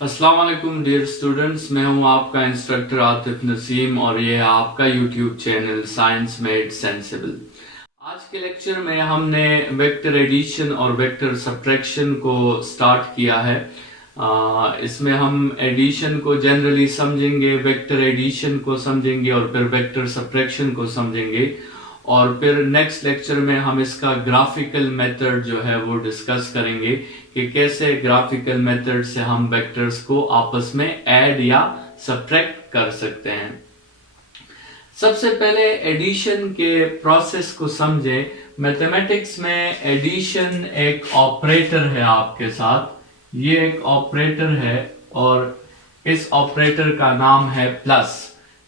अस्सलाम वालेकुम dear students, मैं हूं आपका इंस्ट्रक्टर आतिफ नसीम और ये है आपका YouTube channel science made sensible. आज के लेक्चर में हमने वेक्टर एडिशन और वेक्टर सब्ट्रैक्शन को स्टार्ट किया है। इसमें हम एडिशन को जनरली समझेंगे, वेक्टर एडिशन को समझेंगे और फिर वेक्टर सब्ट्रैक्शन को समझेंगे और फिर नेक्स्ट लेक्चर में हम इसका ग्राफिकल मेथड जो है वो डिस्कस करेंगे कि कैसे ग्राफिकल मेथड से हम वेक्टर्स को आपस में ऐड या सब्ट्रैक्ट कर सकते हैं। सबसे पहले एडिशन के प्रोसेस को समझें। मैथमेटिक्स में एडिशन एक ऑपरेटर है आपके साथ, ये एक ऑपरेटर है और इस ऑपरेटर का नाम है प्लस।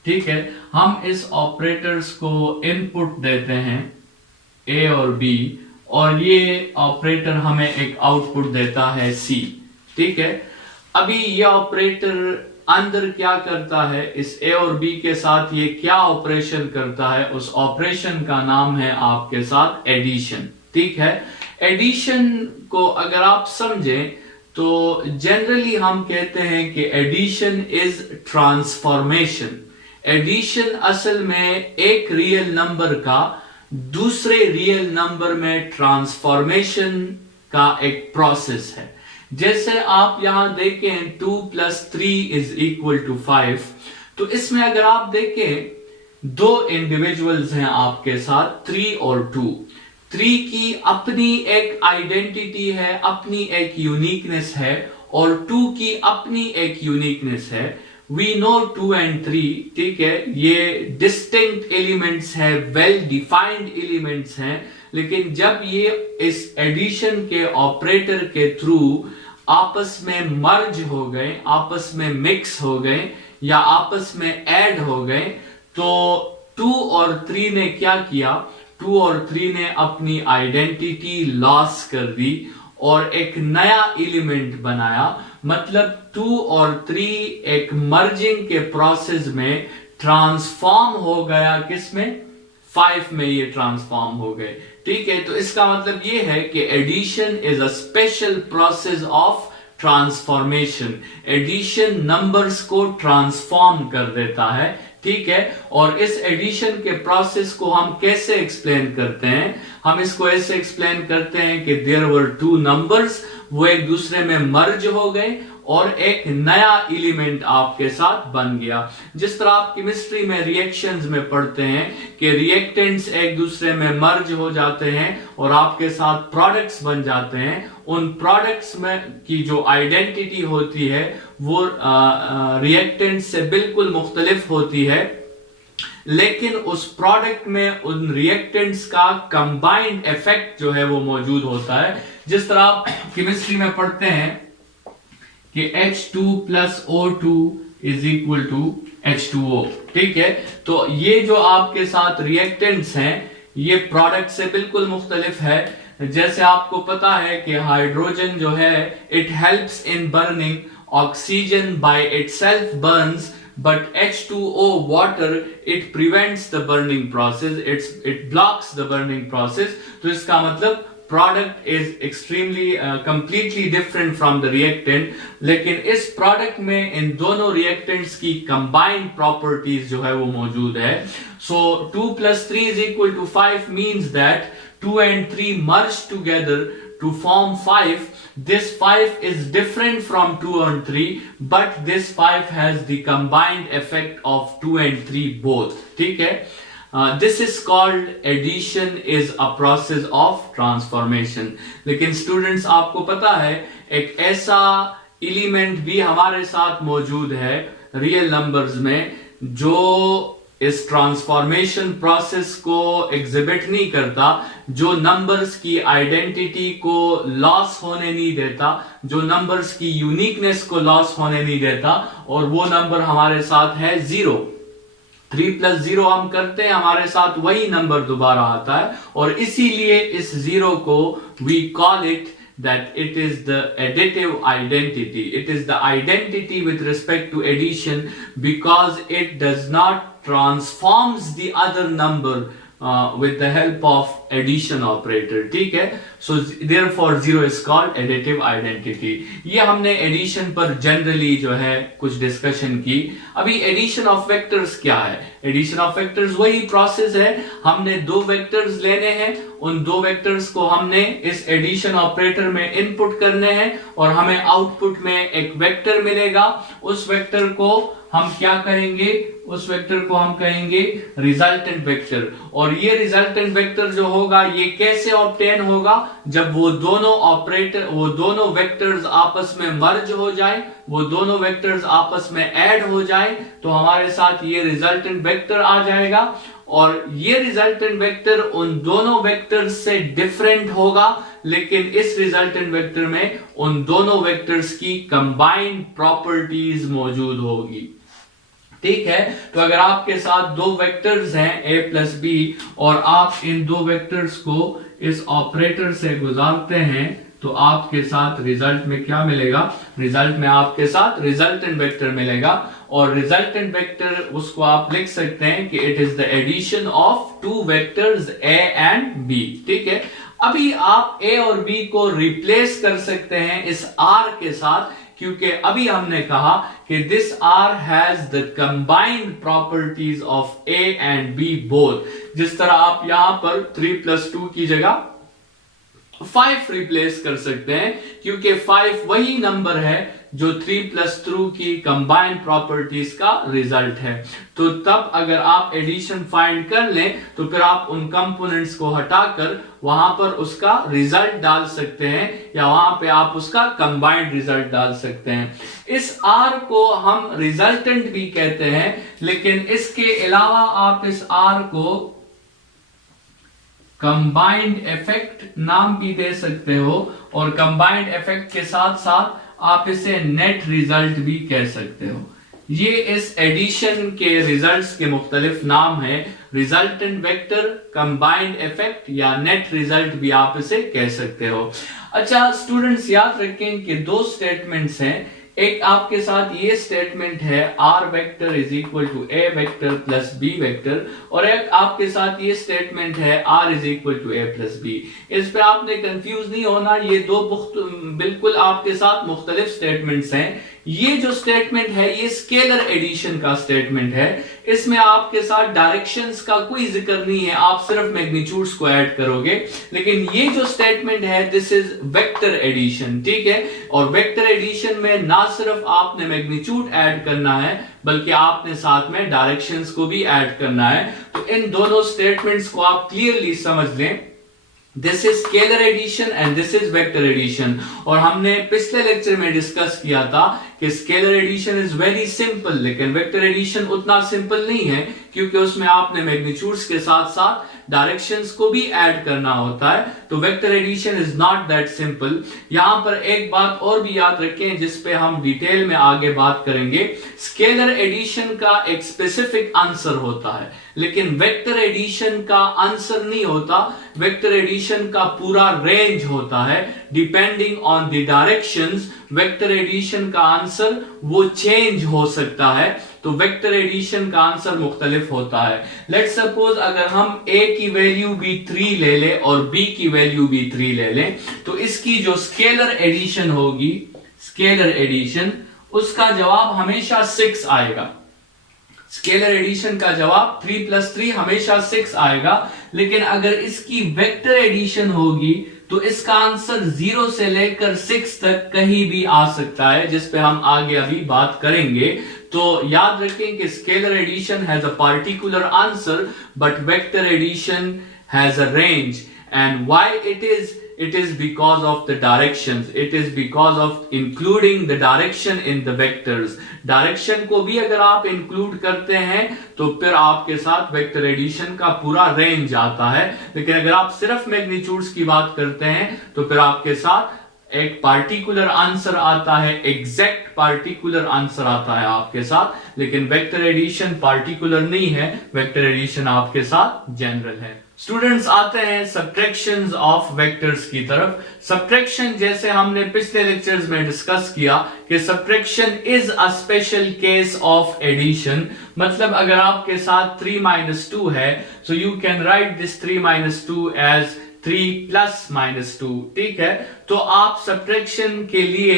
ठीक है, हम इस ऑपरेटर्स को इनपुट देते हैं ए और बी और ये ऑपरेटर हमें एक आउटपुट देता है सी। ठीक है, अभी ये ऑपरेटर अंदर क्या करता है, इस ए और बी के साथ ये क्या ऑपरेशन करता है, उस ऑपरेशन का नाम है आपके साथ एडिशन। ठीक है, एडिशन को अगर आप समझें तो जनरली हम कहते हैं कि एडिशन इज ट्रांसफॉर्मेशन। एडिशन असल में एक रियल नंबर का दूसरे रियल नंबर में ट्रांसफॉर्मेशन का एक प्रोसेस है। जैसे आप यहां देखें 2 + 3 = 5, तो इसमें अगर आप देखें दो इंडिविजुअल्स हैं आपके साथ, 3 और 2। 3 की अपनी एक आइडेंटिटी है, अपनी एक यूनिकनेस है और 2 की अपनी एक यूनिकनेस है। We know 2 and 3, ठीक है, ये डिस्टिंक्ट एलिमेंट्स है, वेल डिफाइंड एलिमेंट्स हैं, लेकिन जब ये इस एडिशन के ऑपरेटर के थ्रू आपस में मर्ज हो गए, आपस में मिक्स हो गए या आपस में ऐड हो गए, तो 2 और 3 ने क्या किया, 2 और 3 ने अपनी आइडेंटिटी लॉस कर दी और एक नया एलिमेंट बनाया। मतलब 2 और 3 एक मर्जिंग के प्रोसेस में ट्रांसफॉर्म हो गया, किसमें, 5 में ये ट्रांसफॉर्म हो गए। ठीक है, तो इसका मतलब ये है कि addition is a special process of transformation. Addition numbers को ट्रांसफॉर्म कर देता है। ठीक है, और इस एडिशन के प्रोसेस को हम कैसे एक्सप्लेन करते हैं, हम इसको ऐसे एक्सप्लेन करते हैं कि देयर वर 2 नंबर्स, वो एक दूसरे में मर्ज हो गए और एक नया एलिमेंट आपके साथ बन गया। जिस तरह आप केमिस्ट्री में रिएक्शंस में पढ़ते हैं कि रिएक्टेंट्स एक दूसरे में मर्ज हो जाते हैं और आपके साथ प्रोडक्ट्स बन जाते हैं। उन प्रोडक्ट्स में की जो आइडेंटिटी होती है वो रिएक्टेंट से बिल्कुल मुख्तलिफ होती है, लेकिन उस प्रोडक्ट में उन रिएक्टेंट्स का कंबाइंड इफेक्ट जो है वो मौजूद होता है। जिस तरह आप केमिस्ट्री में पढ़ते हैं कि H2 + O2 = H2O। ठीक है, तो ये जो आपके साथ रिएक्टेंट्स हैं ये प्रोडक्ट से बिल्कुल मुख्तलिफ है। जैसे आपको पता है कि हाइड्रोजन जो है it helps in burning, oxygen by itself Burns, but H2O water it prevents the burning process, it blocks the burning process। तो इसका मतलब product is extremely completely different from the reactant, लेकिन इस product में इन दोनों reactants की combined properties जो है वो मौजूद है। So 2 + 3 = 5 means that 2 and 3 merge together to form 5. This 5 is different from 2 and 3, but this 5 has the combined effect of 2 and 3 both. ठीक है, this is called addition is a process of transformation। लेकिन students आपको पता है एक ऐसा element भी हमारे साथ मौजूद है रियल नंबर्स में जो इस ट्रांसफॉर्मेशन प्रोसेस को एग्जिबिट नहीं करता, जो नंबर्स की आइडेंटिटी को लॉस होने नहीं देता, जो नंबर्स की यूनिकनेस को लॉस होने नहीं देता, और वो नंबर हमारे साथ है 0। 3 + 0 हम करते हैं, हमारे साथ वही नंबर दोबारा आता है और इसीलिए इस 0 को we call it that it is the additive identity. It is the identity with respect to addition because it does not transforms the other number with the help of of addition operator, ठीक है। So therefore 0 is called additive identity. ये हमने addition पर generally जो है कुछ discussion की। अभी एडिशन ऑफ वेक्टर्स क्या है? एडिशन ऑफ वेक्टर्स वही प्रोसेस है, हमने दो वेक्टर्स लेने हैं, उन दो वेक्टर्स को हमने इस एडिशन ऑपरेटर में इनपुट करने हैं और हमें आउटपुट में एक वेक्टर मिलेगा। उस वेक्टर को हम क्या कहेंगे? उस वेक्टर को हम कहेंगे रिजल्टेंट वेक्टर। और ये रिजल्टेंट वेक्टर जो होगा ये कैसे ऑब्टेन होगा? जब वो दोनों वेक्टर्स आपस में मर्ज हो जाए, वो दोनों वेक्टर्स आपस में ऐड हो जाए, तो हमारे साथ ये रिजल्टेंट वेक्टर आ जाएगा। और ये रिजल्टेंट वेक्टर उन दोनों वेक्टर्स से डिफरेंट होगा, लेकिन इस रिजल्टेंट वेक्टर में उन दोनों वेक्टर्स की कंबाइंड प्रॉपर्टीज मौजूद होगी, ठीक है। तो अगर आपके साथ दो वेक्टर्स हैं a प्लस बी और आप इन दो वेक्टर्स को इस ऑपरेटर से गुजारते हैं, तो आपके साथ रिजल्ट में क्या मिलेगा? रिजल्ट में आपके साथ रिजल्टेंट वेक्टर मिलेगा। और रिजल्टेंट वेक्टर उसको आप लिख सकते हैं कि it is the addition of two vectors a and b, ठीक है। अभी आप a और b को रिप्लेस कर सकते हैं इस r के साथ, क्योंकि अभी हमने कहा कि this R has the combined properties of A and B both. जिस तरह आप यहां पर 3+2 की जगह 5 रिप्लेस कर सकते हैं, क्योंकि 5 वही नंबर है जो 3+2 की कंबाइंड प्रॉपर्टीज का रिजल्ट है। तो तब अगर आप एडिशन फाइंड कर लें तो फिर आप उन कंपोनेंट्स को हटाकर वहां पर उसका रिजल्ट डाल सकते हैं, या वहां पे आप उसका कंबाइंड रिजल्ट डाल सकते हैं। इस R को हम रिजल्टेंट भी कहते हैं, लेकिन इसके अलावा आप इस R को कंबाइंड इफेक्ट नाम भी दे सकते हो, और कंबाइंड इफेक्ट के साथ साथ आप इसे नेट रिजल्ट भी कह सकते हो। ये इस एडिशन के रिजल्ट्स के मुख्तलिफ नाम है, रिजल्टेंट वेक्टर, कंबाइंड इफेक्ट या नेट रिजल्ट भी आप इसे कह सकते हो। अच्छा स्टूडेंट्स, याद रखें कि दो स्टेटमेंट्स हैं। एक आपके साथ ये स्टेटमेंट है r vector is equal to a vector plus b vector, और एक आपके साथ ये स्टेटमेंट है r is equal to a plus b। इस पे आपने कंफ्यूज नहीं होना, ये दो बिल्कुल आपके साथ मुख्तलिफ स्टेटमेंट्स हैं। ये जो स्टेटमेंट है ये स्केलर एडिशन का स्टेटमेंट है, इसमें आपके साथ डायरेक्शंस का कोई जिक्र नहीं है, आप सिर्फ मैग्नीट्यूड्स को ऐड करोगे। लेकिन ये जो स्टेटमेंट है दिस इज वेक्टर एडिशन, ठीक है। और वेक्टर एडिशन में ना सिर्फ आपने मैग्नीट्यूड ऐड करना है, बल्कि आपने साथ में डायरेक्शंस को भी ऐड करना है। तो इन दोनों स्टेटमेंट्स को आप क्लियरली समझ लें। This is scalar addition and this is vector addition. और हमने पिछले लेक्चर में डिस्कस किया था कि scalar addition is very simple, लेकिन वेक्टर एडिशन उतना सिंपल नहीं है, क्योंकि उसमें आपने मैग्नीट्यूड्स के साथ साथ डायरेक्शंस को भी ऐड करना होता है। तो vector addition is not that simple. यहां पर एक बात और भी याद रखें जिस पे हम डिटेल में आगे बात करेंगे। स्केलर एडिशन का एक स्पेसिफिक आंसर होता है, लेकिन वेक्टर एडिशन का आंसर नहीं होता। वेक्टर एडिशन का पूरा रेंज होता है, depending on the directions vector addition का आंसर वो चेंज हो सकता है। तो वेक्टर एडिशन का आंसर मुख्तलिफ होता है। लेट्स सपोज अगर हम a की वैल्यू भी 3 ले लें और b की वैल्यू भी 3 ले लें, तो इसकी जो स्केलर एडिशन होगी, स्केलर एडिशन, उसका जवाब हमेशा 6 आएगा। स्केलर एडिशन का जवाब 3+3 हमेशा 6 आएगा। लेकिन अगर इसकी वेक्टर एडिशन होगी तो इसका आंसर 0 से लेकर 6 तक कहीं भी आ सकता है, जिस पे हम आगे अभी बात करेंगे। तो याद रखें कि scalar addition has a particular answer, but vector addition has a range. And why it is because of the directions, it is because of including the direction in the vectors। Direction को भी अगर आप include करते हैं तो फिर आपके साथ वेक्टर एडिशन का पूरा रेंज आता है। लेकिन अगर आप सिर्फ मैग्नीट्यूड्स की बात करते हैं तो फिर आपके साथ एक पार्टिकुलर आंसर आता है, एग्जैक्ट पार्टिकुलर आंसर आता है आपके साथ। लेकिन वेक्टर एडिशन पार्टिकुलर नहीं है, वेक्टर एडिशन आपके साथ जनरल है। स्टूडेंट्स आते हैं सब्ट्रैक्शंस ऑफ वेक्टर्स की तरफ। सब्ट्रैक्शन जैसे हमने पिछले लेक्चर्स में डिस्कस किया कि subtraction is a special case of addition. मतलब अगर आपके साथ 3 - 2 है, so you can write this 3 - 2 as 3 + -2। ठीक है, तो आप सब्ट्रैक्शन के लिए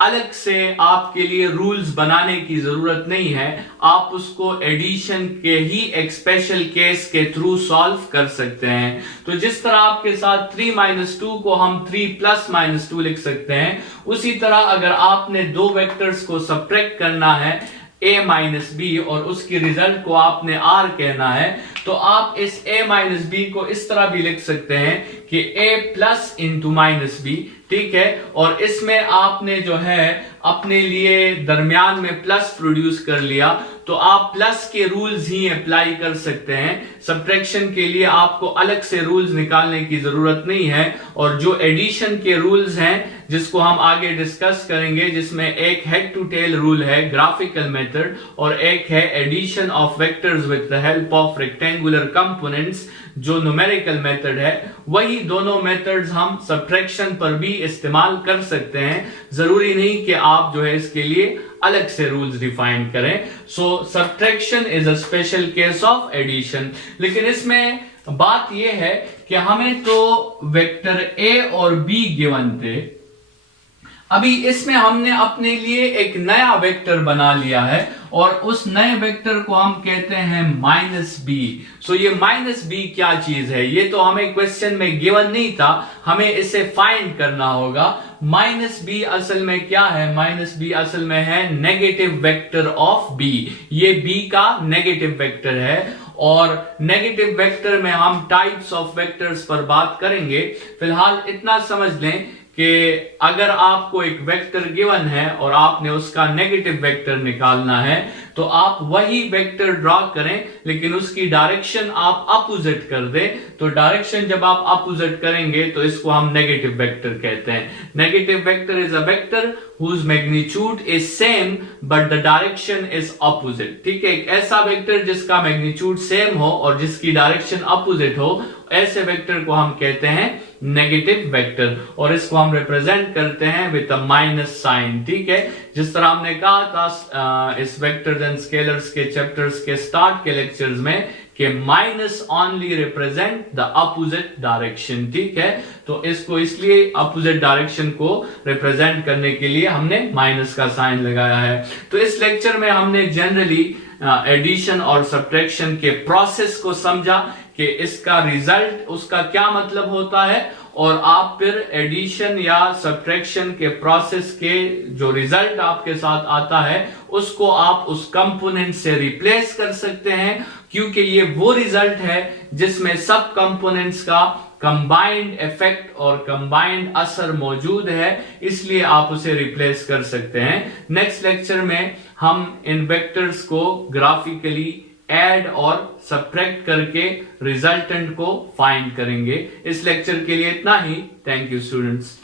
अलग से आपके लिए रूल्स बनाने की जरूरत नहीं है, आप उसको एडिशन के ही एक स्पेशल केस के थ्रू सॉल्व कर सकते हैं। तो जिस तरह आपके साथ 3 - 2 को हम 3 + -2 लिख सकते हैं, उसी तरह अगर आपने दो वेक्टर्स को सब्ट्रैक्ट करना है a - b और उसकी रिजल्ट को आपने r कहना है, तो आप इस a - b को इस तरह भी लिख सकते हैं कि a + × -b। ठीक है, और इसमें आपने जो है अपने लिए दरमियान में प्लस प्रोड्यूस कर लिया, तो आप प्लस के रूल्स ही अप्लाई कर सकते हैं। सब्ट्रैक्शन के लिए आपको अलग से रूल्स निकालने की जरूरत नहीं है। और जो एडिशन के रूल्स हैं जिसको हम आगे डिस्कस करेंगे, जिसमें एक हेड टू टेल रूल है ग्राफिकल मेथड, और एक है addition of vectors with the help of rectangular components जो न्यूमेरिकल मेथड है, वही दोनों मेथड्स हम सब्ट्रैक्शन पर भी इस्तेमाल कर सकते हैं। जरूरी नहीं कि आप जो है इसके लिए अलग से रूल्स डिफाइन करें। So subtraction is a special case of addition. लेकिन इसमें बात यह है कि हमें तो वेक्टर ए और बी गिवन थे, अभी इसमें हमने अपने लिए एक नया वेक्टर बना लिया है और उस नए वेक्टर को हम कहते हैं -b। सो ये -b क्या चीज है, ये तो हमें क्वेश्चन में गिवन नहीं था, हमें इसे फाइंड करना होगा। -b असल में क्या है, -b असल में है नेगेटिव वेक्टर ऑफ b। ये b का नेगेटिव वेक्टर है, और नेगेटिव वेक्टर में हम टाइप्स ऑफ वेक्टर्स पर बात करेंगे। फिलहाल इतना समझ लें कि अगर आपको एक वेक्टर गिवन है और आपने उसका नेगेटिव वेक्टर निकालना है, तो आप वही वेक्टर ड्रॉ करें, लेकिन उसकी डायरेक्शन आप अपोजिट कर दें। तो डायरेक्शन जब आप अपोजिट करेंगे तो इसको हम नेगेटिव वेक्टर कहते हैं। Negative vector is a vector whose magnitude is same but the direction is opposite। ठीक है, एक ऐसा वेक्टर जिसका मैग्नीट्यूड सेम हो और जिसकी डायरेक्शन अपोजिट हो, ऐसे वेक्टर को हम कहते हैं नेगेटिव वेक्टर, और इसको हम रिप्रेजेंट करते हैं विद अ माइनस साइन। ठीक है, जिस तरह हमने कहा था इस वेक्टर्स एंड स्केलर्स के चैप्टर्स के स्टार्ट के लेक्चर्स में कि minus only represent the opposite direction. ठीक है, तो इसको इसलिए अपोजिट डायरेक्शन को रिप्रेजेंट करने के लिए हमने माइनस का साइन लगाया है। तो इस लेक्चर में हमने जनरली एडिशन और सब्ट्रैक्शन के प्रोसेस को समझा कि इसका रिजल्ट उसका क्या मतलब होता है, और आप फिर एडिशन या सब्ट्रैक्शन के प्रोसेस के जो रिजल्ट आपके साथ आता है उसको आप उस कंपोनेंट से रिप्लेस कर सकते हैं, क्योंकि ये वो रिजल्ट है जिसमें सब कंपोनेंट्स का कंबाइंड इफेक्ट और कंबाइंड असर मौजूद है, इसलिए आप उसे रिप्लेस कर सकते हैं। नेक्स्ट लेक्चर में हम इन वेक्टर्स को ग्राफिकली ऐड और सब्ट्रैक्ट करके रिजल्टेंट को फाइंड करेंगे। इस लेक्चर के लिए इतना ही। Thank you students.